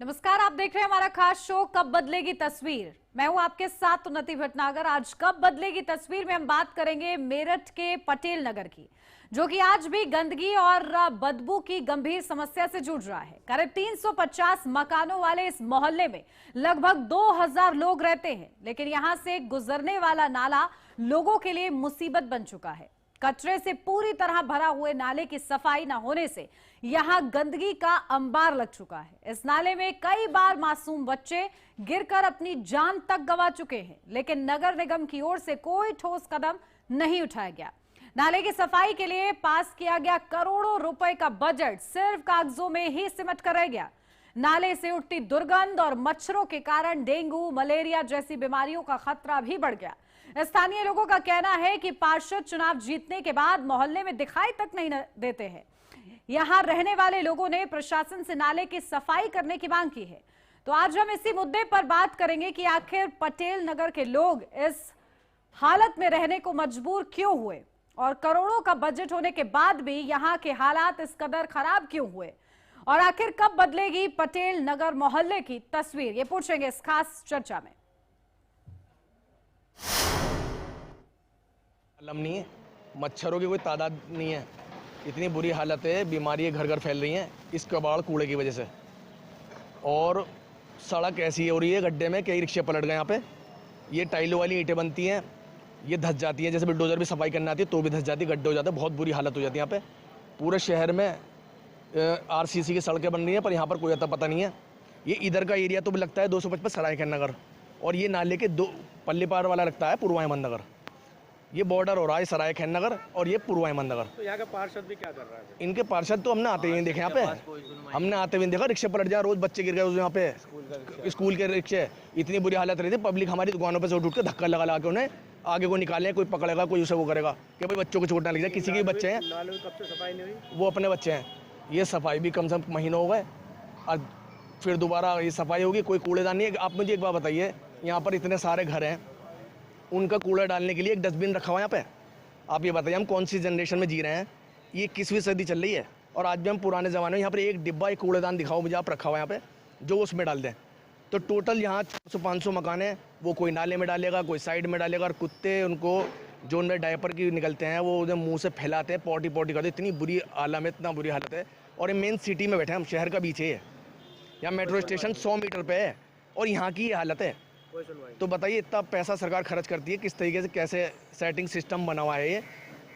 नमस्कार, आप देख रहे हैं हमारा खास शो कब बदलेगी तस्वीर। मैं हूं आपके साथ उन्नति भटनागर। आज कब बदलेगी तस्वीर में हम बात करेंगे मेरठ के पटेल नगर की, जो कि आज भी गंदगी और बदबू की गंभीर समस्या से जूझ रहा है। करीब 350 मकानों वाले इस मोहल्ले में लगभग 2000 लोग रहते हैं, लेकिन यहां से गुजरने वाला नाला लोगों के लिए मुसीबत बन चुका है। कचरे से पूरी तरह भरा हुए नाले की सफाई न होने से यहां गंदगी का अंबार लग चुका है। इस नाले में कई बार मासूम बच्चे गिरकर अपनी जान तक गंवा चुके हैं, लेकिन नगर निगम की ओर से कोई ठोस कदम नहीं उठाया गया। नाले की सफाई के लिए पास किया गया करोड़ों रुपए का बजट सिर्फ कागजों में ही सिमट कर रह गया। नाले से उठती दुर्गंध और मच्छरों के कारण डेंगू, मलेरिया जैसी बीमारियों का खतरा भी बढ़ गया। स्थानीय लोगों का कहना है कि पार्षद चुनाव जीतने के बाद मोहल्ले में दिखाई तक नहीं देते हैं। यहां रहने वाले लोगों ने प्रशासन से नाले की सफाई करने की मांग की है। तो आज हम इसी मुद्दे पर बात करेंगे कि आखिर पटेल नगर के लोग इस हालत में रहने को मजबूर क्यों हुए और करोड़ों का बजट होने के बाद भी यहां के हालात इस कदर खराब क्यों हुए, और आखिर कब बदलेगी पटेल नगर मोहल्ले की तस्वीर, ये पूछेंगे इस खास चर्चा में। आलम नहीं है, मच्छरों की कोई तादाद नहीं है, इतनी बुरी हालत है, बीमारियां घर घर फैल रही हैं इस कबाड़ कूड़े की वजह से। और सड़क ऐसी हो रही है, गड्ढे में कई रिक्शे पलट गए यहाँ पे। ये टाइलों वाली ईंटें बनती हैं, ये धंस जाती हैं, जैसे बुलडोजर भी सफाई करना आती है तो भी धंस जाती है, गड्ढे हो जाते हैं, बहुत बुरी हालत हो जाती है यहाँ पे। पूरे शहर में आरसीसी की सड़कें बन रही हैं, पर यहाँ पर कोई अता पता नहीं है। ये इधर का एरिया तो भी लगता है 255 सरायखैन नगर, और ये नाले के दो पल्ली पार वाला लगता है पूर्वा अहमद नगर। ये बॉर्डर हो रहा है सरायखैन नगर और ये पूर्वा अहमद नगर। तो यहाँ का पार्षद भी क्या कर रहा है? इनके पार्षद तो हमने आते हुए देखे यहाँ पे, हमने आते हुए देखा रिक्शे पलट जा, रोज बच्चे गिर गए यहाँ पे, स्कूल के रिक्शे। इतनी बुरी हालत रही थी, पब्लिक हमारी दुकानों पे से उठ के धक्का लगा के उन्हें आगे को निकाले, कोई पकड़ेगा, कोई उसे वो करेगा कि भाई बच्चों को चोट ना लग जाए। किसी के बच्चे हैं, नाले में कब से सफाई नहीं हुई? वो अपने बच्चे हैं, ये सफाई भी कम से कम महीनों हो गए और फिर दोबारा ये सफाई होगी, कोई कूड़ेदान नहीं है। आप मुझे एक बात बताइए, यहाँ पर इतने सारे घर हैं, उनका कूड़ा डालने के लिए एक डस्टबिन रखा हुआ है यहाँ पे। आप ये बताइए हम कौन सी जनरेशन में जी रहे हैं? ये 21वीं सदी चल रही है और आज भी हम पुराने ज़माने में यहाँ पर एक डिब्बा, एक कूड़ेदान दिखाओ मुझे आप रखा हुआ है यहाँ पे, जो उसमें डाल दें। तो टोटल यहाँ 400-500 मकान हैं, वो कोई नाले में डालेगा, कोई साइड में डालेगा, और कुत्ते उनको जो उनमें डायपर की निकलते हैं वो उन्हें मुँह से फैलाते हैं, पॉटी करते हैं। इतनी बुरी आलम है, इतना बुरी हालत है। और ये मेन सिटी में बैठे हैं हम, शहर का बीच है ये, यहाँ मेट्रो स्टेशन 100 मीटर पे है और यहाँ की ये हालत है। तो बताइए इतना पैसा सरकार खर्च करती है, किस तरीके से कैसे सेटिंग सिस्टम बना हुआ है ये,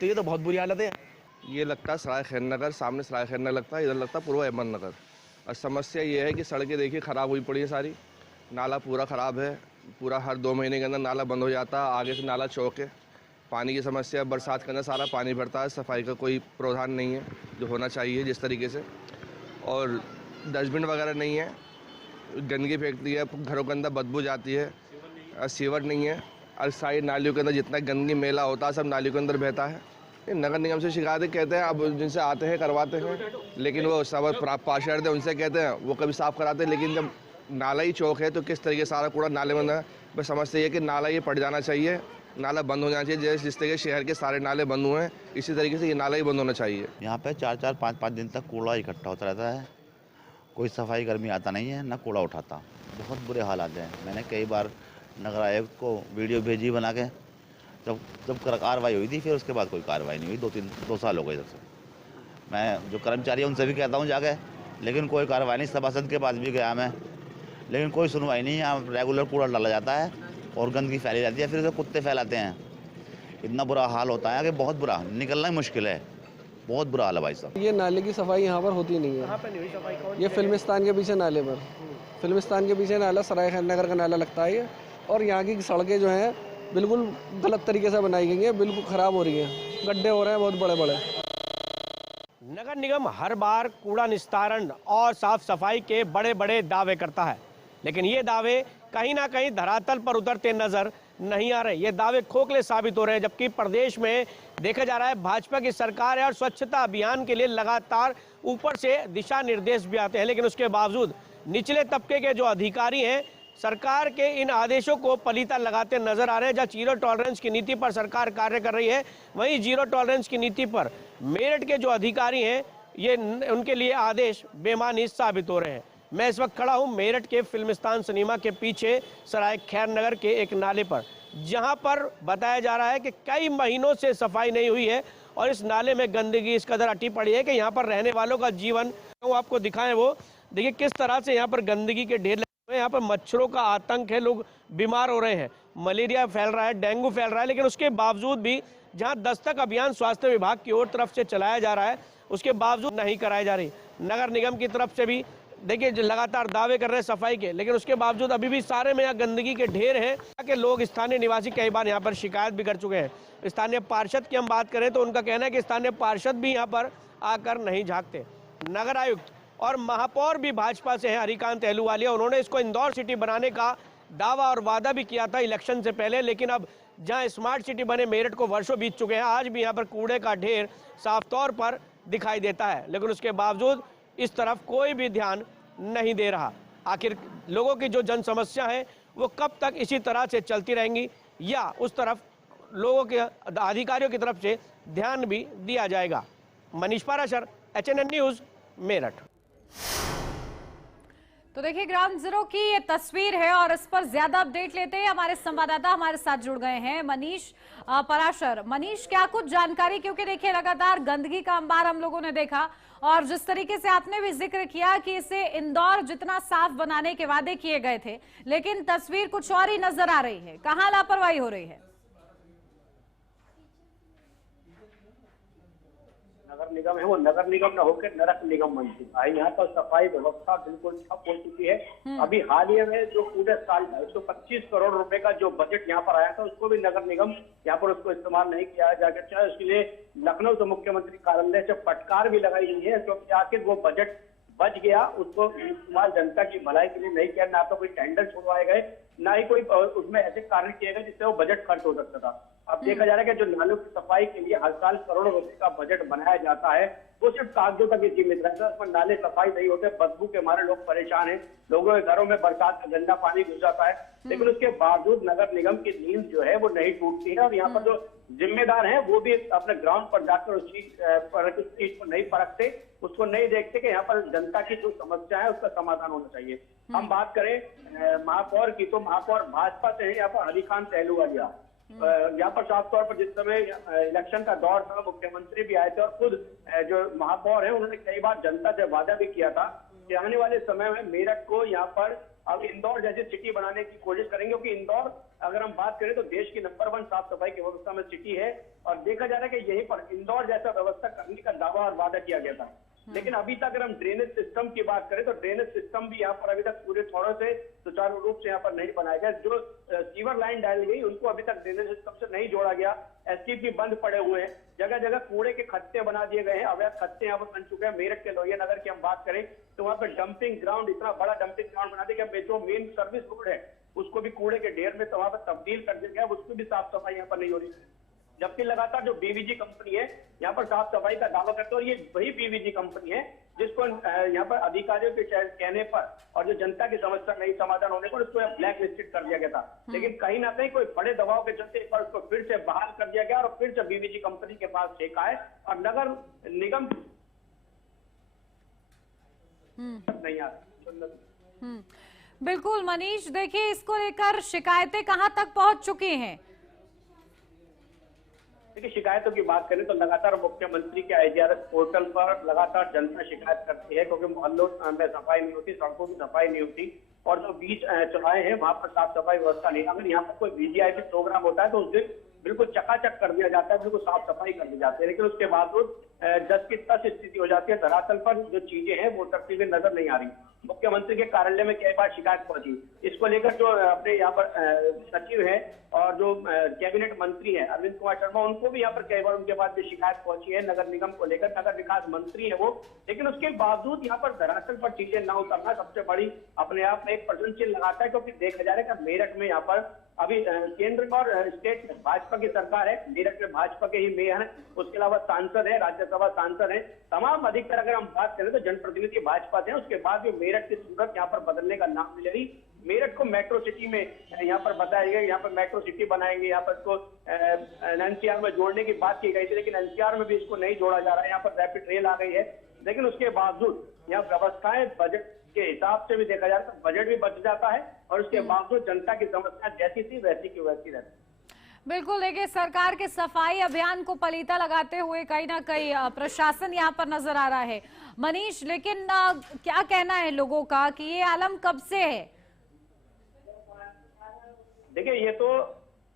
तो ये तो बहुत बुरी हालत है। ये लगता है सरायखैन नगर, सामने सरायखैन नगर लगता है, इधर लगता है पूर्वा अहमद नगर। और समस्या ये है कि सड़कें देखिए ख़राब हुई पड़ी है सारी, नाला पूरा ख़राब है, पूरा हर 2 महीने के अंदर नाला बंद हो जाता है, आगे से नाला चौक है। पानी की समस्या, बरसात के अंदर सारा पानी भरता है, सफाई का कोई प्रावधान नहीं है जो होना चाहिए जिस तरीके से, और डस्टबिन वगैरह नहीं है, गंदगी फेंकती है, घरों के अंदर बदबू जाती है, सीवर नहीं है, और साइड नालियों के अंदर जितना गंदगी मेला होता है सब नालियों के अंदर बहता है। नगर निगम से शिकायतें कहते हैं, अब जिनसे आते हैं करवाते हैं, लेकिन वो सब पार्षद है उनसे कहते हैं, वो कभी साफ़ कराते हैं, लेकिन जब नाला ही चौक है तो किस तरीके सारा कूड़ा नाले में है। बस समझते हैं कि नाला ये पड़ जाना चाहिए, नाला बंद हो जाना चाहिए, जिस तरीके शहर के सारे नाले बंद हुए हैं इसी तरीके से ये नाला ही बंद होना चाहिए। यहाँ पे 4-4, 5-5 दिन तक कूड़ा इकट्ठा होता रहता है, कोई सफाई कर्मी आता नहीं है, ना कूड़ा उठाता। बहुत बुरे हालात हैं। मैंने कई बार नगर आयुक्त को वीडियो भेजी बना के, जब कार्रवाई हुई थी, फिर उसके बाद कोई कार्रवाई नहीं हुई। 2 साल हो गए जब से। मैं जो कर्मचारी हैं उनसे भी कहता हूँ जाके, लेकिन कोई कार्रवाई नहीं। सभासद के पास भी गया मैं, लेकिन कोई सुनवाई नहीं। यहाँ रेगुलर कूड़ा डाला जाता है और गंदगी फैली जाती है, फिर उसे कुत्ते फैलाते हैं। इतना बुरा हाल होता है कि बहुत बुरा, निकलना ही मुश्किल है, बहुत बुरा हाल है भाई साहब। ये नाले की सफाई यहाँ पर होती नहीं है। कहाँ पे नहीं हुई सफाई? ये फिल्मिस्तान के पीछे नाले पर, फिल्मिस्तान के पीछे नाला, सरायखैन नगर का नाला लगता है ये। और यहाँ की सड़कें जो हैं बिल्कुल गलत तरीके से बनाई गई हैं, बिल्कुल ख़राब हो रही हैं, गड्ढे हो रहे हैं बहुत बड़े बड़े। नगर निगम हर बार कूड़ा निस्तारण और साफ सफाई के बड़े बड़े दावे करता है, लेकिन ये दावे कहीं ना कहीं धरातल पर उतरते नजर नहीं आ रहे। ये दावे खोखले साबित हो रहे हैं, जबकि प्रदेश में देखा जा रहा है भाजपा की सरकार है और स्वच्छता अभियान के लिए लगातार ऊपर से दिशा निर्देश भी आते हैं, लेकिन उसके बावजूद निचले तबके के जो अधिकारी हैं सरकार के इन आदेशों को पलीता लगाते नजर आ रहे हैं। जहाँ जीरो टॉलरेंस की नीति पर सरकार कार्य कर रही है, वहीं जीरो टॉलरेंस की नीति पर मेरठ के जो अधिकारी हैं ये उनके लिए आदेश बेमानी साबित हो रहे हैं। मैं इस वक्त खड़ा हूं मेरठ के फिल्मिस्तान सिनेमा के पीछे सराय खैर नगर के एक नाले पर, जहां पर बताया जा रहा है कि कई महीनों से सफाई नहीं हुई है और इस नाले में गंदगी इस कदर अटी पड़ी है कि यहाँ पर रहने वालों का जीवन, वो आपको दिखाएं, वो देखिए किस तरह से यहाँ पर गंदगी के ढेर लगे हुए हैं। यहाँ पर मच्छरों का आतंक है, लोग बीमार हो रहे हैं, मलेरिया फैल रहा है, डेंगू फैल रहा है। लेकिन उसके बावजूद भी जहाँ दस्तक अभियान स्वास्थ्य विभाग की ओर तरफ से चलाया जा रहा है, उसके बावजूद नहीं कराई जा रही। नगर निगम की तरफ से भी देखिए लगातार दावे कर रहे हैं सफाई के, लेकिन उसके बावजूद अभी भी सारे में यहाँ गंदगी के ढेर हैं कि लोग, स्थानीय निवासी कई बार यहाँ पर शिकायत भी कर चुके हैं। स्थानीय पार्षद की हम बात करें तो उनका कहना है कि स्थानीय पार्षद भी यहाँ पर आकर नहीं झांकते। नगर आयुक्त और महापौर भी भाजपा से हैं, हरिकांत अहलूवालिया, उन्होंने इसको इंदौर सिटी बनाने का दावा और वादा भी किया था इलेक्शन से पहले। लेकिन अब जहाँ स्मार्ट सिटी बने मेरठ को वर्षों बीत चुके हैं, आज भी यहाँ पर कूड़े का ढेर साफ तौर पर दिखाई देता है, लेकिन उसके बावजूद इस तरफ कोई भी ध्यान नहीं दे रहा। आखिर लोगों की जो जन समस्या है वो कब तक इसी तरह से चलती रहेंगी, या उस तरफ लोगों के अधिकारियों की तरफ से ध्यान भी दिया जाएगा। Manish Parashar, HNN news, Meerut. तो देखिए ग्राउंड जीरो की ये तस्वीर है और इस पर ज्यादा अपडेट लेते हैं हमारे संवाददाता हमारे साथ जुड़ गए हैं मनीष पराशर। मनीष, क्या कुछ जानकारी, क्योंकि देखिए लगातार गंदगी का अंबार हम लोगों ने देखा और जिस तरीके से आपने भी जिक्र किया कि इसे इंदौर जितना साफ बनाने के वादे किए गए थे, लेकिन तस्वीर कुछ और ही नजर आ रही है। कहाँ लापरवाही हो रही है? नगर निगम है वो नगर निगम न होकर नरक निगम बन चुका है। यहाँ पर सफाई व्यवस्था बिल्कुल ठप हो चुकी है। अभी हाल ही में जो पूरे साल 125 करोड़ रुपए का जो बजट यहाँ पर आया था, उसको भी नगर निगम यहाँ पर उसको इस्तेमाल नहीं किया जा सकता है। उसके लिए लखनऊ से मुख्यमंत्री कार्यालय से फटकार भी लगाई गई है, क्योंकि आखिर वो बजट बच गया, उसको इस्तेमाल जनता की भलाई के लिए नहीं किया। ना तो कोई टेंडर छुड़वाए गए, ना ही कोई उसमें ऐसे कार्य किए गए जिससे वो बजट खर्च हो सकता था। अब देखा जा रहा है कि जो नालों की सफाई के लिए हर साल करोड़ों रुपए का बजट बनाया जाता है, वो सिर्फ कागजों तक ही सीमित रहता है। उसमें नाले सफाई नहीं होते, बदबू के मारे लोग परेशान हैं, लोगों के घरों में बरसात का गंदा पानी घुस जाता है। लेकिन उसके बावजूद नगर निगम की नींद जो है वो नहीं टूटती है और यहाँ पर जो जिम्मेदार हैं वो भी अपने ग्राउंड पर जाकर उस चीज को नहीं परखते, उसको नहीं देखते कि यहाँ पर जनता की जो समस्या है उसका समाधान होना चाहिए। हम बात करें महापौर की, तो महापौर भाजपा से है यहाँ पर हरिकांत अहलूवालिया। यहाँ पर साफ तौर पर जिस समय इलेक्शन का दौर था, मुख्यमंत्री भी आए थे और खुद जो महापौर है उन्होंने कई बार जनता से वादा भी किया था कि आने वाले समय में मेरठ को यहाँ पर अब इंदौर जैसी सिटी बनाने की कोशिश करेंगे, क्योंकि इंदौर अगर हम बात करें तो देश की नंबर 1 साफ सफाई की व्यवस्था में सिटी है और देखा जा रहा है कि यहीं पर इंदौर जैसा व्यवस्था करने का दावा और वादा किया गया था। लेकिन अभी तक अगर हम ड्रेनेज सिस्टम की बात करें तो ड्रेनेज सिस्टम भी यहाँ पर अभी तक पूरे थोड़े से सुचारू रूप से यहाँ पर नहीं बनाया गया। जो सीवर लाइन डाली गई उनको अभी तक ड्रेनेज सिस्टम से नहीं जोड़ा गया। एसटीपी बंद पड़े हुए हैं, जगह जगह कूड़े के खत्ते बना दिए गए हैं, अवैध खत्ते यहाँ पर बन चुके हैं। मेरठ के लोहिया नगर की हम बात करें तो वहाँ पर डंपिंग ग्राउंड, इतना बड़ा डंपिंग ग्राउंड बना दिया कि जो मेन सर्विस रोड है उसको भी कूड़े के ढेर में तो वहाँ पर तब्दील कर दिया गया, उसकी भी साफ सफाई यहाँ पर नहीं हो रही। जबकि लगातार जो बीवीजी कंपनी है यहाँ पर साफ सफाई का दावा करते हैं और ये वही बीवीजी कंपनी है जिसको यहाँ पर अधिकारियों के कहने पर और जो जनता की समस्या नहीं समाधान होने पर उसको ब्लैक लिस्टेड कर दिया गया था। लेकिन कहीं ना कहीं कोई बड़े दबाव के चलते एक बार उसको फिर से बहाल कर दिया गया और फिर से बीवीजी कंपनी के पास फेंका है और नगर निगम नहीं आ रही। बिल्कुल मनीष, देखिए इसको लेकर शिकायतें कहां तक पहुंच चुकी हैं? देखिए शिकायतों की बात करें तो लगातार मुख्यमंत्री के IGRS पोर्टल पर लगातार जनता शिकायत करती है, क्योंकि मोहल्लों में सफाई नहीं होती, सड़कों की सफाई नहीं होती और जो बीच चौराहे हैं वहां पर साफ सफाई व्यवस्था नहीं। अगर यहाँ पर कोई VGIP प्रोग्राम होता है तो उस दिन बिल्कुल चकाचक कर दिया जाता है, बिल्कुल साफ सफाई कर दी जाती है, लेकिन उसके बावजूद जस की तस स्थिति हो जाती है। धरातल पर जो चीजें हैं वो उतरती हुई नजर नहीं आ रही। मुख्यमंत्री के कार्यालय में कई बार शिकायत पहुंची। इसको लेकर जो अपने यहाँ पर सचिव है और जो कैबिनेट मंत्री है अरविंद कुमार शर्मा, उनको भी यहाँ पर कई बार उनके पास शिकायत पहुंची है नगर निगम को लेकर। नगर विकास मंत्री है वो, लेकिन उसके बावजूद यहाँ पर धरातल पर चीजें न उतरना सबसे बड़ी अपने आप में एक प्रश्न चिन्ह लगाता है, क्योंकि देखा जा रहा है कि मेरठ में यहाँ पर अभी केंद्र और स्टेट में भाजपा की सरकार है, मेरठ में भाजपा के ही मेयर हैं, उसके अलावा सांसद है, राज्यसभा सांसद है, तमाम अधिकतर अगर हम बात करें तो जनप्रतिनिधि भाजपा से हैं। उसके बाद भी मेरठ की सूरत यहाँ पर बदलने का नाम नहीं ले रही। मेरठ को मेट्रो सिटी में यहाँ पर बताया गया, यहाँ पर मेट्रो सिटी बनाएंगे, यहाँ पर इसको NCR में जोड़ने की बात की गई थी, लेकिन NCR में भी इसको नहीं जोड़ा जा रहा है। यहाँ पर रैपिड रेल आ गई है, लेकिन उसके बावजूद यहाँ व्यवस्थाएं बजट के हिसाब से भी देखा जाए तो बजट भी बच जाता है और उसके बावजूद जनता की समस्या जैसी थी वैसी की वैसी रहती है। बिल्कुल, देखिए सरकार के सफाई अभियान को पलीता लगाते हुए कहीं ना कहीं प्रशासन यहाँ पर नजर आ रहा है। मनीष, लेकिन क्या कहना है लोगों का कि ये आलम कब से है? देखिए, ये तो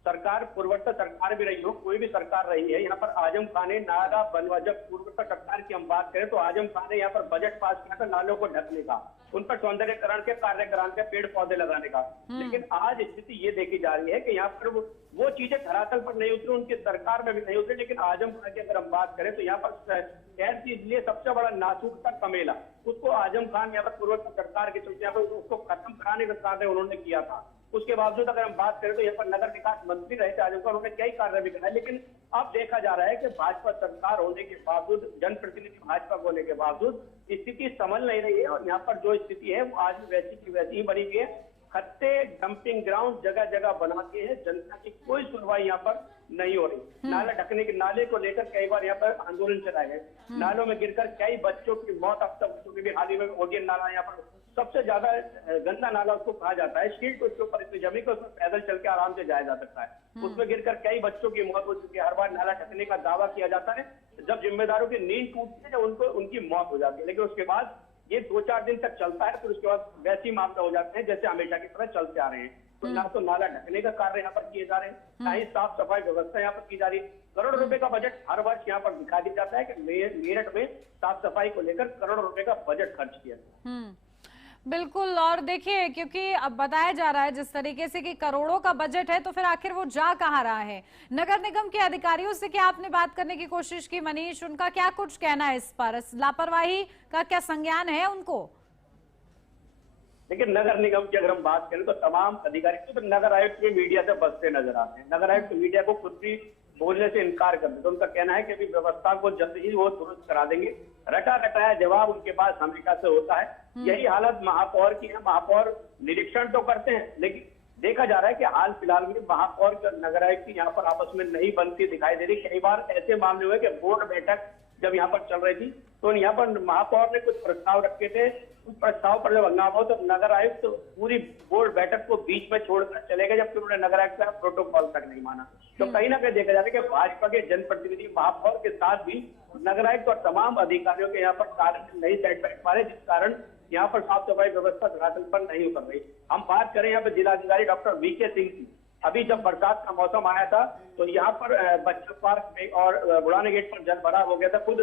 सरकार पूर्वोत्तर सरकार भी रही हो, कोई भी सरकार रही है, यहाँ पर आजम खान ने नाला बनवा, जब पूर्वोत्तर सरकार की हम बात करें तो आजम खान ने यहाँ पर बजट पास किया था नालों को ढकने का, उन पर सौंदर्यकरण के कार्य कराने का, पेड़ पौधे लगाने का। लेकिन आज स्थिति ये देखी जा रही है कि यहाँ पर वो चीजें धरातल पर नहीं उतरी, उनकी सरकार में भी नहीं उतरी। लेकिन आजम खान की अगर हम बात करें तो यहाँ पर खैर चीज लिए सबसे बड़ा नासूक था कमेला, उसको आजम खान यहाँ पर पूर्वोत्तर सरकार के चलते यहाँ पर उसको खत्म कराने का कार्य उन्होंने किया था। उसके बावजूद अगर हम बात करें तो यहाँ पर नगर विकास मंत्री रहे थे आजम खान, उन्होंने कई कार्य भी कराए। लेकिन अब देखा जा रहा है कि भाजपा सरकार होने के बावजूद, जनप्रतिनिधि भाजपा होने के बावजूद स्थिति संभल नहीं रही है और यहाँ पर जो स्थिति है वो आज भी वैसी की वैसी ही बनी हुई है। खत्ते, डंपिंग ग्राउंड जगह जगह बनाते हैं, जनता की कोई सुनवाई यहाँ पर नहीं हो रही। नाला ढकने के नाले को लेकर कई बार यहाँ पर आंदोलन चलाए गए, नालों में गिरकर कई बच्चों की मौत, अब तक बच्चों की भी हाल ही में ओडियन नाला यहाँ पर सबसे ज्यादा गंदा नाला उसको कहा जाता है। शीट उसके ऊपर इतनी जमी कि उसमें पैदल चल के आराम से जाया जा सकता है। उसमें गिरकर कई बच्चों की मौत हो चुकी है। हर बार नाला ढकने का दावा किया जाता है, जब जिम्मेदारों की नींद टूटती है, जब उनकी मौत हो जाती है। लेकिन उसके बाद ये 2-4 दिन तक चलता है, फिर उसके बाद वैसे ही मामला हो जाते हैं जैसे हमेशा की तरह चलते आ रहे हैं। तो ना तो नाला ढकने का कार्य यहाँ पर किए जा रहे हैं, ना ही साफ सफाई व्यवस्था यहाँ पर की जा रही है। करोड़ रुपए का बजट हर वर्ष यहाँ पर दिखा दिया जाता है कि मेरठ में साफ सफाई को लेकर करोड़ रुपए का बजट खर्च किया। बिल्कुल, और देखिए क्योंकि अब बताया जा रहा है जिस तरीके से कि करोड़ों का बजट है, तो फिर आखिर वो जा कहाँ रहा है? नगर निगम के अधिकारियों से क्या आपने बात करने की कोशिश की मनीष? उनका क्या कुछ कहना है इस पर? लापरवाही का क्या संज्ञान है उनको? देखिए, नगर निगम की अगर हम बात करें तो तमाम अधिकारी तो नगर आयुक्त के मीडिया से बचते नजर आते हैं। नगर आयुक्त मीडिया को खुद भी बोलने से इनकार कर देते। उनका कहना है कि अभी व्यवस्था को जल्द ही वो दुरुस्त करा देंगे। रटा रटाया जवाब उनके पास हमेशा से होता है। यही हालत महापौर की है। महापौर निरीक्षण तो करते हैं, लेकिन देखा जा रहा है कि हाल फिलहाल में महापौर और नगर आयुक्त की यहाँ पर आपस में नहीं बनती दिखाई दे रही। कई बार ऐसे मामले हुए कि बोर्ड बैठक जब यहाँ पर चल रही थी तो यहाँ पर महापौर ने कुछ प्रस्ताव रखे थे, उस प्रस्ताव पर जब हंगामा हो तो नगर आयुक्त तो पूरी बोर्ड बैठक को बीच में छोड़कर चले गए, जबकि उन्होंने नगर आयुक्त का प्रोटोकॉल तक नहीं माना। तो कहीं ना कहीं देखा जाता है कि भाजपा के जनप्रतिनिधि महापौर के साथ भी नगर आयुक्त और तमाम अधिकारियों के यहाँ पर कार्य नहीं सेट बैठ पा रहे, जिस कारण यहाँ पर साफ सफाई व्यवस्था धरातल पर नहीं उतर रही। हम बात करें यहाँ पर जिलाधिकारी डॉक्टर वीके सिंह की, अभी जब बरसात का मौसम आया था तो यहाँ पर बच्चों पार्क में और बुढ़ाने गेट पर जल भरा हो गया था। खुद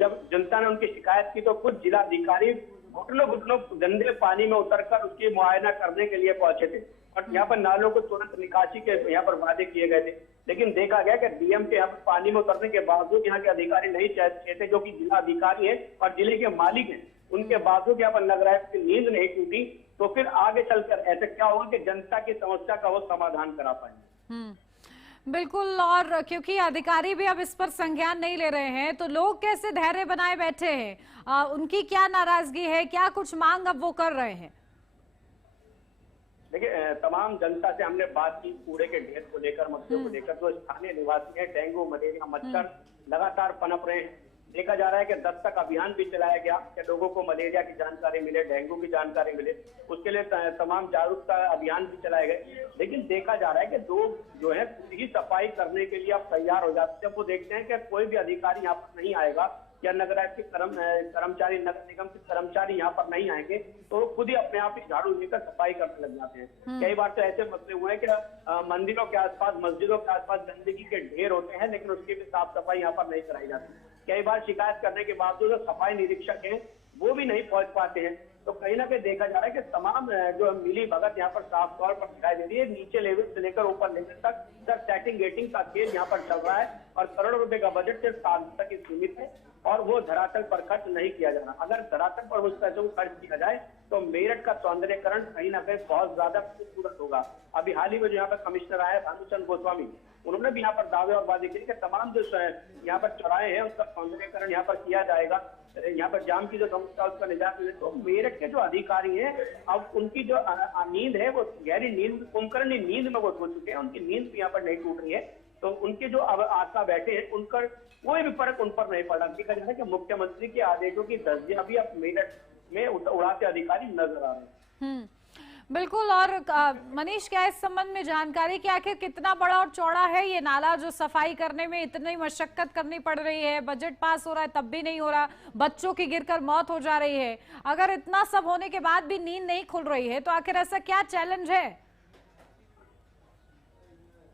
जब जनता ने उनकी शिकायत की तो खुद जिलाधिकारी घुटनों गंदे पानी में उतरकर उसकी मुआयना करने के लिए पहुंचे थे और यहाँ पर नालों को तुरंत निकासी के यहाँ पर वादे किए गए थे। लेकिन देखा गया कि डीएम के यहाँ पर पानी में उतरने के बावजूद यहाँ के अधिकारी नहीं चाहते, जो कि जिला अधिकारी है और जिले के मालिक हैं, उनके बावजूद यहाँ पर नगर आयुक्त की नींद नहीं टूटी। तो फिर आगे चलकर ऐसा क्या होगा कि जनता की समस्या का वो समाधान करा पाएंगे। बिल्कुल, और क्योंकि अधिकारी भी अब इस पर संज्ञान नहीं ले रहे हैं तो लोग कैसे धैर्य बनाए बैठे हैं? उनकी क्या नाराजगी है, क्या कुछ मांग अब वो कर रहे हैं? देखिए, तमाम जनता से हमने बात की कूड़े के ढेर को लेकर, मच्छरों को लेकर। जो स्थानीय निवासी है, डेंगू मलेरिया मच्छर लगातार पनप रहे हैं। देखा जा रहा है कि दस्तक अभियान भी चलाया गया कि लोगों को मलेरिया की जानकारी मिले, डेंगू की जानकारी मिले, उसके लिए तमाम जागरूकता अभियान भी चलाए गए। लेकिन देखा जा रहा है कि लोग जो है खुद ही सफाई करने के लिए अब तैयार हो जाते हैं। जब वो देखते हैं कि कोई भी अधिकारी यहाँ पर नहीं आएगा या नगर आयुक्त के कर्मचारी, नगर निगम के कर्मचारी यहाँ पर नहीं आएंगे, तो खुद ही अपने आप ही झाड़ू लेकर सफाई करने लग जाते हैं। कई बार तो ऐसे मसले हुए हैं कि मंदिरों के आसपास, मस्जिदों के आसपास गंदगी के ढेर होते हैं, लेकिन उसकी भी साफ सफाई यहाँ पर नहीं कराई जाती। कई बार शिकायत करने के बावजूद जो सफाई निरीक्षक हैं वो भी नहीं पहुंच पाते हैं। तो कहीं ना कहीं देखा जा रहा है कि तमाम जो मिली भगत यहाँ पर साफ तौर पर दिखाई दे रही है। नीचे लेवल से लेकर ऊपर लेवल तक सर सेटिंग गेटिंग का खेल यहाँ पर चल रहा है और करोड़ों रुपए का बजट सिर्फ साल तक ही सीमित है और वो धरातल पर खर्च नहीं किया जाना। अगर धरातल पर उस पैसों को खर्च किया जाए तो मेरठ का सौंदर्यकरण कहीं ना कहीं बहुत ज्यादा खूबसूरत होगा। अभी हाल ही में जो यहाँ पर कमिश्नर आए भानुचंद्र गोस्वामी, उन्होंने भी यहाँ पर दावे और वादे किए कि तमाम जो यहाँ पर चौराहे हैं उसका सौंदर्यकरण यहाँ पर किया जाएगा, यहाँ पर जाम की जो समस्या उसका निजात मिले। तो मेरठ के जो अधिकारी हैं अब उनकी जो नींद है वो गहरी नींद, कुंभकर्ण नींद में वो सो चुके हैं, उनकी नींद भी यहाँ पर नहीं टूट रही है। तो उनके जो अब आशा बैठे हैं उनका कोई भी फर्क उन पर नहीं पड़ा। देखा जाता है कि मुख्यमंत्री के आदेशों की धज्जियां भी अब मेरठ में उड़ाते अधिकारी नजर आ रहे हैं। बिल्कुल। और मनीष, क्या इस संबंध में जानकारी कि आखिर कितना बड़ा और चौड़ा है ये नाला, जो सफाई करने में इतनी मशक्कत करनी पड़ रही है, बजट पास हो रहा है तब भी नहीं हो रहा, बच्चों की गिरकर मौत हो जा रही है, अगर इतना सब होने के बाद भी नींद नहीं खुल रही है तो आखिर ऐसा क्या चैलेंज है?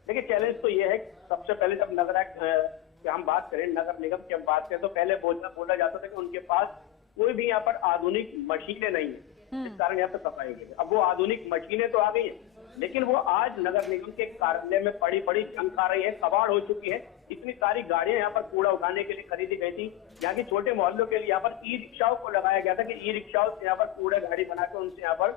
देखिए, चैलेंज तो ये है, सबसे पहले जब हम बात करें नगर निगम की, हम बात करें तो पहले बोला जाता था कि उनके पास कोई भी यहाँ पर आधुनिक मशीनें नहीं है, इस कारण यहाँ पे सफाई गई। अब वो आधुनिक मशीनें तो आ गई है, लेकिन वो आज नगर निगम के कार्यालय में पड़ी पड़ी जंग खा रही है, कबाड़ हो चुकी है। इतनी सारी गाड़ियां यहाँ पर कूड़ा उठाने के लिए खरीदी गई थी। यहाँ की छोटे मोहल्लों के लिए यहाँ पर ई रिक्शाओं को लगाया गया था कि ई रिक्शाओं से यहाँ पर कूड़ा गाड़ी बनाकर उनसे यहाँ पर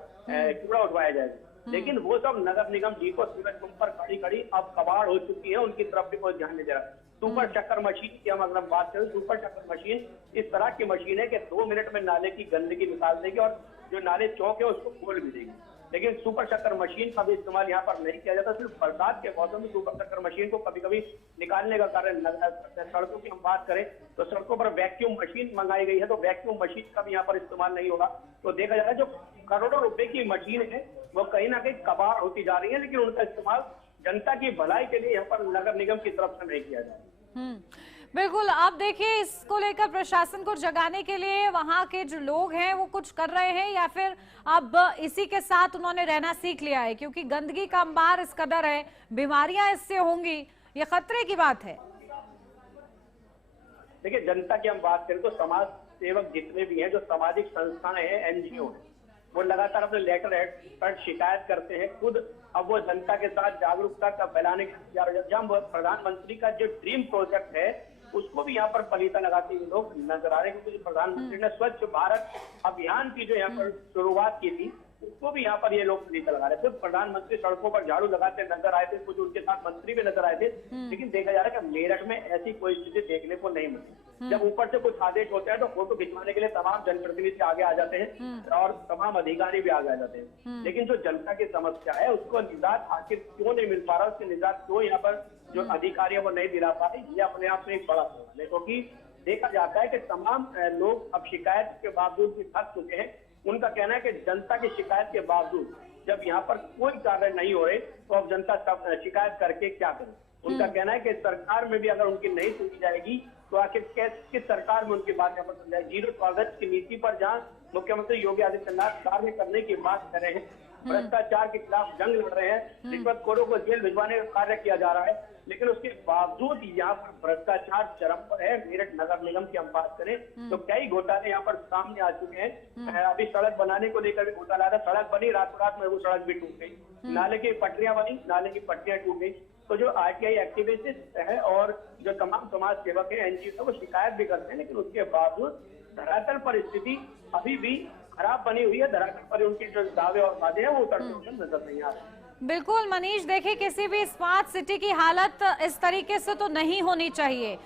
कूड़ा उठवाया जाएगा, लेकिन वो सब नगर निगम डीपो सूरज कुंभ पर खड़ी खड़ी अब कबाड़ हो चुकी है, उनकी तरफ भी कोई ध्यान नहीं दे रहा। सुपर चक्कर मशीन की हम अगर बात करें, सुपर चक्कर मशीन इस तरह की मशीन है कि 2 मिनट में नाले की गंदगी निकाल देगी और जो नाले चौक है उसको खोल भी देगी। लेकिन सुपर चक्कर मशीन का भी इस्तेमाल यहाँ पर नहीं किया जाता। सिर्फ बरसात के मौसम में सुपर चक्कर मशीन को कभी कभी निकालने का कार्य। सड़कों की हम बात करें तो सड़कों पर वैक्यूम मशीन मंगाई गई है, तो वैक्यूम मशीन का भी यहाँ पर इस्तेमाल नहीं होगा। तो देखा जाता है जो करोड़ों रुपए की मशीन है वो कहीं ना कहीं कबाड़ होती जा रही है, लेकिन उनका इस्तेमाल जनता की भलाई के लिए यहाँ पर नगर निगम की तरफ से नहीं किया जा रहा। बिल्कुल। आप देखिए, इसको लेकर प्रशासन को जगाने के लिए वहां के जो लोग हैं वो कुछ कर रहे हैं या फिर अब इसी के साथ उन्होंने रहना सीख लिया है? क्योंकि गंदगी का अंबार इस कदर है, बीमारियां इससे होंगी, ये खतरे की बात है। देखिए, जनता की हम बात करें तो समाज सेवक जितने भी हैं, जो सामाजिक संस्थाएं हैं, एनजीओ हैं, वो लगातार अपने लेटर हेड पर शिकायत करते हैं। खुद अब वो जनता के साथ जागरूकता का फैलाने के जब प्रधानमंत्री का जो ड्रीम प्रोजेक्ट है उसको भी यहाँ पर पलीता लगाते हुए लोग नजर आ रहे हैं, क्योंकि प्रधानमंत्री ने स्वच्छ भारत अभियान की जो यहाँ पर शुरुआत की थी उसको भी यहाँ पर ये लोग पलीता लगा रहे थे। प्रधानमंत्री सड़कों पर झाड़ू लगाते नजर आए थे, कुछ उनके साथ मंत्री भी नजर आए थे, लेकिन देखा जा रहा है कि मेरठ में ऐसी कोई स्थिति देखने को नहीं मिलती। जब ऊपर से कुछ आदेश होते हैं तो फोटो खिंचवाने के लिए तमाम जनप्रतिनिधि आगे आ जाते हैं और तमाम अधिकारी भी आगे आ जाते हैं, लेकिन जो जनता की समस्या है उसको निजात आखिर क्यों नहीं मिल पा रहा, उसकी निजात क्यों यहाँ पर जो अधिकारी है वो नहीं दिला पा रहे, ये अपने आप में एक बड़ा सवाल है। क्योंकि देखा जाता है कि तमाम लोग अब शिकायत के बावजूद भी थक चुके हैं। उनका कहना है कि जनता की शिकायत के बावजूद जब यहाँ पर कोई कार्य नहीं हो रहे तो अब जनता शिकायत करके क्या करे। उनका कहना है कि सरकार में भी अगर उनकी नहीं सुनी जाएगी तो आखिर किस सरकार में उनकी बात यहाँ पर सुन जाए। जीरो टॉलरेंस की नीति पर जहाँ मुख्यमंत्री योगी आदित्यनाथ कार्य करने की बात कर रहे हैं, भ्रष्टाचार के खिलाफ जंग लड़ रहे हैं, रिश्वतखोरों को जेल भिजवाने का कार्य किया जा रहा है, लेकिन उसके बावजूद यहाँ पर भ्रष्टाचार चरम पर है। मेरठ नगर निगम की हम बात करें तो कई घोटाले यहाँ पर सामने आ चुके हैं। अभी सड़क बनाने को लेकर भी घोटाला था, सड़क बनी, रातों रात में वो सड़क भी टूट गई, नाले की पटरियां बनी, नाले की पटरियां टूट गई। तो जो आरटीआई एक्टिविस्ट है और जो तमाम समाज सेवक है, एनजीओ, वो शिकायत भी करते हैं, लेकिन उसके बावजूद धरातल पर स्थिति अभी भी खराब बनी हुई है। धरातल पर उनके जो दावे और वादे हैं वो उतरते हुए नजर नहीं आ रहे। बिल्कुल मनीष, देखिए किसी भी स्मार्ट सिटी की हालत इस तरीके से तो नहीं होनी चाहिए,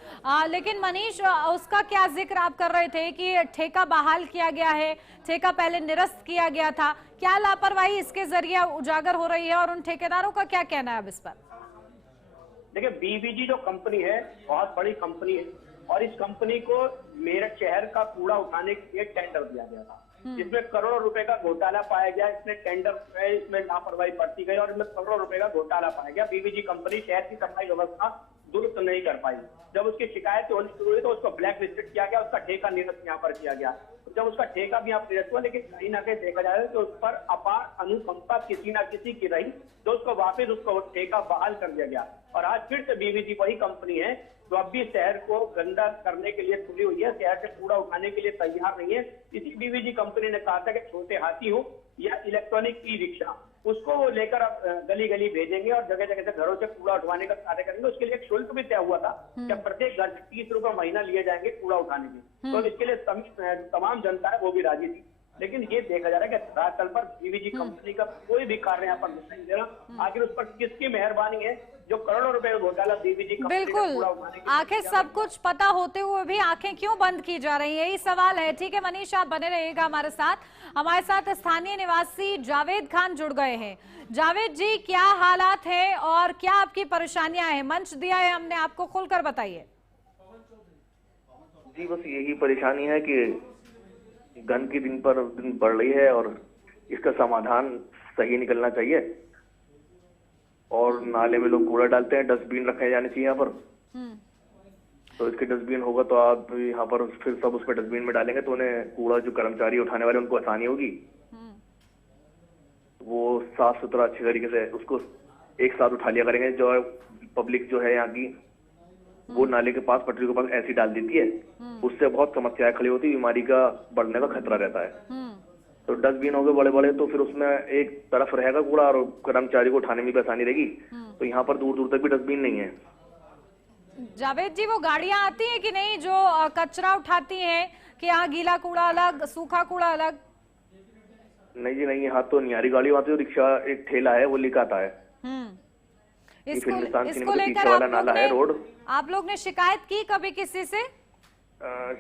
लेकिन मनीष उसका क्या जिक्र आप कर रहे थे कि ठेका बहाल किया गया है, ठेका पहले निरस्त किया गया था, क्या लापरवाही इसके जरिए उजागर हो रही है और उन ठेकेदारों का क्या कहना है अब इस पर? देखिए, बीवीजी जो कंपनी है बहुत बड़ी कंपनी है और इस कंपनी को मेरठ शहर का कूड़ा उठाने के लिए टेंडर दिया गया था, इसमें करोड़ों रुपए का घोटाला पाया गया। इसमें टेंडर इसमें लापरवाही बरती गई और इसमें करोड़ों रुपए का घोटाला पाया गया। बीवीजी कंपनी शहर की सफाई व्यवस्था दुरुस्त नहीं कर पाई। जब उसकी शिकायत होनी शुरू हुई तो उसको ब्लैक लिस्टेड किया गया, उसका ठेका निरस्त यहाँ पर किया गया। जब उसका ठेका भी यहाँ पर निरस्त हुआ, लेकिन कहीं ना कहीं देखा जा रहा है कि उस पर अपार अनुकंपा किसी ना किसी की रही, तो उसको वापस उसको ठेका बहाल कर दिया गया। और आज फिर से बीवीजी वही कंपनी है तो अब भी शहर को गंदा करने के लिए खुली हुई है, शहर से कूड़ा उठाने के लिए तैयार नहीं है। इसी बीवीजी कंपनी ने कहा था कि छोटे हाथी हो या इलेक्ट्रॉनिक ई रिक्शा, उसको वो लेकर गली गली भेजेंगे और जगह जगह से घरों से कूड़ा उठवाने का कार्य करेंगे। उसके लिए एक शुल्क भी तय हुआ था कि प्रत्येक घर से 30 रुपए महीना लिए जाएंगे कूड़ा उठाने के। तो इसके लिए तमाम जनता है वो भी राजी थी। लेकिन ये देखा जा रहा है कि धरातल पर डीवीजी कंपनी का कोई भी कार्य यहाँ पर नहीं दे रहा। आखिर उस पर किसकी मेहरबानी है जो करोड़ों रुपए का घोटाला डीवीजी कंपनी का बिल्कुल, पूरा उठाने के आखिर सब कुछ पता होते हुए भी आंखें क्यों बंद की जा रही है, यही सवाल है। ठीक है मनीष, आप बने रहिएगा हमारे साथ। हमारे साथ स्थानीय निवासी जावेद खान जुड़ गए हैं। जावेद जी, क्या हालात है और क्या आपकी परेशानियां हैं? मंच दिया है हमने आपको, खुलकर बताइए। जी बस यही परेशानी है कि गंदगी दिन पर दिन बढ़ रही है और इसका समाधान सही निकलना चाहिए। और नाले में लोग कूड़ा डालते हैं, डस्टबिन रखे जाने चाहिए यहाँ पर। तो इसके डस्टबिन होगा तो आप यहाँ पर फिर सब उस पर डस्टबिन में डालेंगे तो उन्हें कूड़ा जो कर्मचारी उठाने वाले उनको आसानी होगी। वो साफ सुथरा अच्छे तरीके से उसको एक साथ उठा लिया करेंगे। जो पब्लिक जो है यहाँ की वो नाले के पास, पटरी के पास ऐसी डाल देती है, उससे बहुत समस्याएं खड़ी होती है, बीमारी का बढ़ने का खतरा रहता है। तो डस्टबिन हो गए बड़े बड़े तो फिर उसमें एक तरफ रहेगा कूड़ा और कर्मचारी को उठाने में भी आसानी रहेगी। तो यहाँ पर दूर दूर तक भी डस्टबिन नहीं है। जावेद जी, वो गाड़ियां आती हैं कि नहीं जो कचरा उठाती हैं कि यहाँ गीला कूड़ा अलग सूखा कूड़ा अलग? नहीं जी नहीं, यहाँ तो नियारी गाड़ी आती है, रिक्शा एक ठेला है वो लेकर आता है। इसको लेकर आप लोग ने शिकायत की कभी किसी से?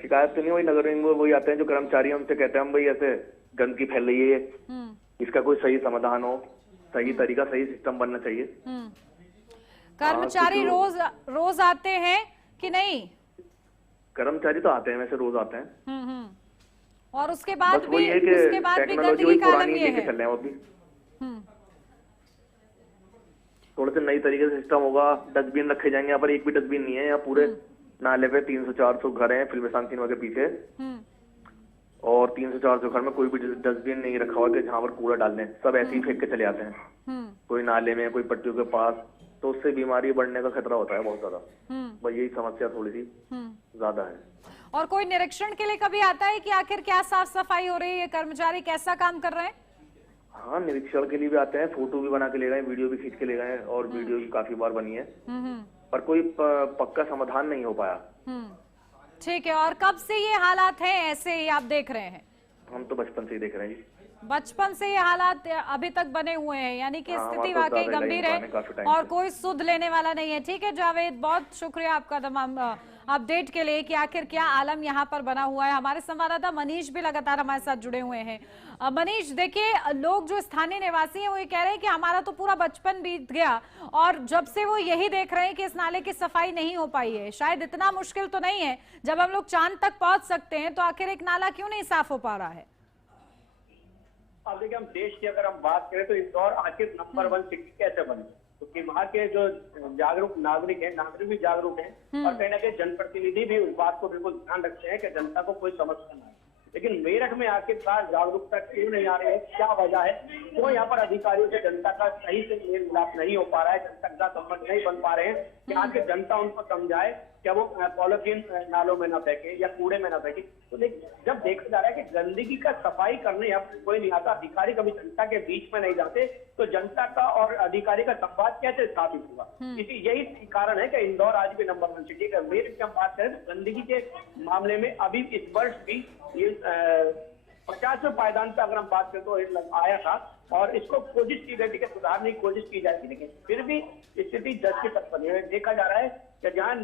शिकायत तो नहीं हुई। नगर निगम वही आते हैं जो कर्मचारी हैं, उनसे कहते हैं हम भाई ऐसे गंदगी फैल रही है, इसका कोई सही समाधान हो, सही तरीका, सही सिस्टम बनना चाहिए। कर्मचारी रोज आते हैं कि नहीं? कर्मचारी तो आते हैं, वैसे रोज आते हैं। और उसके बाद भी गंदगी का आलम ये है। चल रहे हैं अभी। थोड़े से नई तरीके से सिस्टम होगा, डस्टबिन रखे जाएंगे। यहाँ पर एक भी डस्टबिन नहीं है। यहाँ पूरे नाले पे 300-400 घर हैं फिल्मिस्तान सिनेमा के पीछे, और 300-400 घर में कोई भी डस्टबिन नहीं रखा हुआ कि जहाँ पर कूड़ा डाल दें। सब ऐसे ही फेंक के चले आते हैं, कोई नाले में, कोई पट्टियों के पास। तो उससे बीमारी बढ़ने का खतरा होता है बहुत ज्यादा। बस यही समस्या थोड़ी सी ज्यादा है। और कोई निरीक्षण के लिए कभी आता है कि आखिर क्या साफ सफाई हो रही है, कर्मचारी कैसा काम कर रहे हैं? हाँ, निरीक्षण के लिए भी आते हैं, फोटो भी बना के ले गए, वीडियो भी खींच के ले गए, और वीडियो भी काफी बार बनी है, पर कोई पक्का समाधान नहीं हो पाया। ठीक है, और कब से ये हालात हैं ऐसे ही आप देख रहे हैं? हम तो बचपन से ही देख रहे हैं जी। बचपन से ये हालात अभी तक बने हुए हैं, यानी कि स्थिति वाकई गंभीर है और कोई सुध लेने वाला नहीं है। ठीक है जावेद, बहुत शुक्रिया आपका तमाम अपडेट के लिए कि आखिर क्या आलम यहाँ पर बना हुआ है। हमारे संवाददाता मनीष भी लगातार हमारे साथ जुड़े हुए हैं। मनीष, देखिए, लोग जो स्थानीय निवासी हैं वो ये कह रहे हैं कि हमारा तो पूरा बचपन बीत गया और जब से वो यही देख रहे हैं कि इस नाले की सफाई नहीं हो पाई है। शायद इतना मुश्किल तो नहीं है, जब हम लोग चांद तक पहुंच सकते हैं तो आखिर एक नाला क्यों नहीं साफ हो पा रहा है? अब देखिए, हम देश की अगर हम बात करें तो इंदौर आखिर नंबर 1 सिटी कैसे बने, क्योंकि वहाँ के जो जागरूक नागरिक हैं, नागरिक भी जागरूक हैं, और कहीं ना कहीं जनप्रतिनिधि भी उस बात को बिल्कुल ध्यान रखते हैं कि जनता को कोई समस्या ना है। लेकिन मेरठ में आखिरकार जागरूकता क्यों नहीं आ रही है, क्या वजह है? क्यों यहाँ पर अधिकारियों से जनता का सही से मेल मिलाप नहीं हो पा रहा है, जनता का संपर्क नहीं बन पा रहे हैं कि आखिर जनता उनको समझाए क्या वो पॉलिथीन नालों में न फेंके या कूड़े में न फेंके। तो जब देखा जा रहा है कि गंदगी का सफाई करने यहाँ पर कोई नहीं आता, अधिकारी कभी जनता के बीच में नहीं जाते, तो जनता का और अधिकारी का संवाद कैसे स्थापित हुआ? यही कारण है कि इंदौर आज भी नंबर 1 सिटी है। मेरठ की हम बात करें तो गंदगी के मामले में अभी इस वर्ष भी ये 50वें पायदान पे अगर हम बात करें तो आया था, और इसको कोशिश की गई थी कि सुधारने की कोशिश की जाती, लेकिन फिर भी स्थिति जस की तक बनी है। देखा जा रहा है कि जहाँ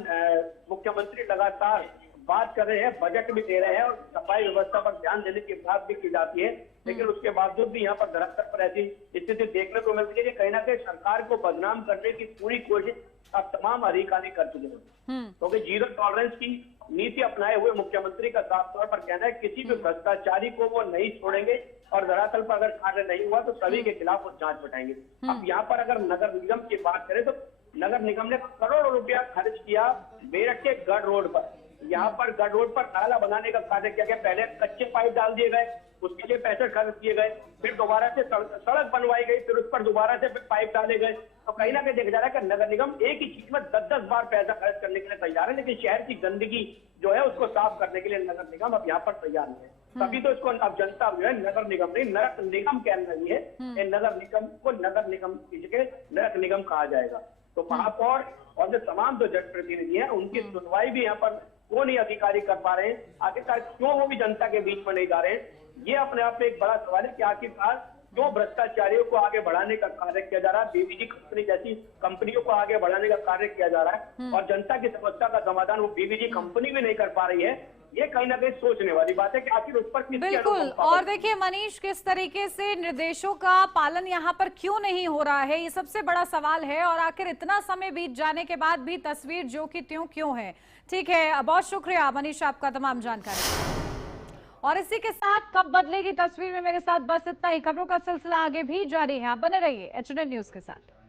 मुख्यमंत्री लगातार बात कर रहे हैं, बजट भी दे रहे हैं और सफाई व्यवस्था पर ध्यान देने की बात भी की जाती है, लेकिन उसके बावजूद भी यहाँ पर धरातल पर ऐसी स्थिति देखने को मिलती है कि कहीं ना कहीं सरकार को बदनाम करने की पूरी कोशिश अब तमाम अधिकारी कर चुके हैं। क्योंकि जीरो टॉलरेंस की नीति अपनाए हुए मुख्यमंत्री का साफ तौर पर कहना है किसी भी भ्रष्टाचारी को वो नहीं छोड़ेंगे, और धरातल पर अगर कार्य नहीं हुआ तो सभी के खिलाफ वो जांच बैठाएंगे। अब यहाँ पर अगर नगर निगम की बात करें तो नगर निगम ने करोड़ों रुपया खर्च किया मेरठ के गढ़ रोड पर। यहाँ पर गढ़ रोड पर नाला बनाने का कार्य किया गया। पहले कच्चे पाइप डाल दिए गए, उसके लिए पैसे खर्च किए गए, फिर दोबारा से सड़क बनवाई गई, फिर उस पर दोबारा से पाइप डाले गए। तो कहीं ना कहीं देखा जा रहा है कि नगर निगम एक ही चीज में 10-10 बार पैसा खर्च करने के लिए तैयार है, लेकिन शहर की गंदगी जो है उसको साफ करने के लिए नगर निगम अब यहाँ पर तैयार नहीं है। तभी तो इसको अब जनता जो है नगर निगम नहीं, नरक निगम कह रही है। नगर निगम को नगर निगम की जगह नरक निगम कहा जाएगा। तो महापौर और जो तमाम जो जनप्रतिनिधि हैं उनकी सुनवाई भी यहाँ पर क्यों नहीं अधिकारी कर पा रहे हैं? आखिरकार क्यों वो भी जनता के बीच में नहीं जा रहे हैं? ये अपने आप में एक बड़ा सवाल है कि आखिरकार क्यों भ्रष्टाचारियों को आगे बढ़ाने का कार्य किया जा रहा है, बीवीजी कंपनी जैसी कंपनियों को आगे बढ़ाने का कार्य किया जा रहा है और जनता की समस्या का समाधान वो बीवीजी कंपनी भी नहीं कर पा रही है। ये कहीं ना कहीं सोचने वाली बात है कि आखिर उस पर बिल्कुल। और देखिए मनीष, किस तरीके से निर्देशों का पालन यहाँ पर क्यों नहीं हो रहा है, ये सबसे बड़ा सवाल है। और आखिर इतना समय बीत जाने के बाद भी तस्वीर जो कि त्यों क्यों है। ठीक है, बहुत शुक्रिया मनीष आपका तमाम जानकारी। और इसी के साथ कब बदलेगी तस्वीर में मेरे साथ बस इतना ही। खबरों का सिलसिला आगे भी जारी है, आप बने रहिए एचएनएन न्यूज के साथ।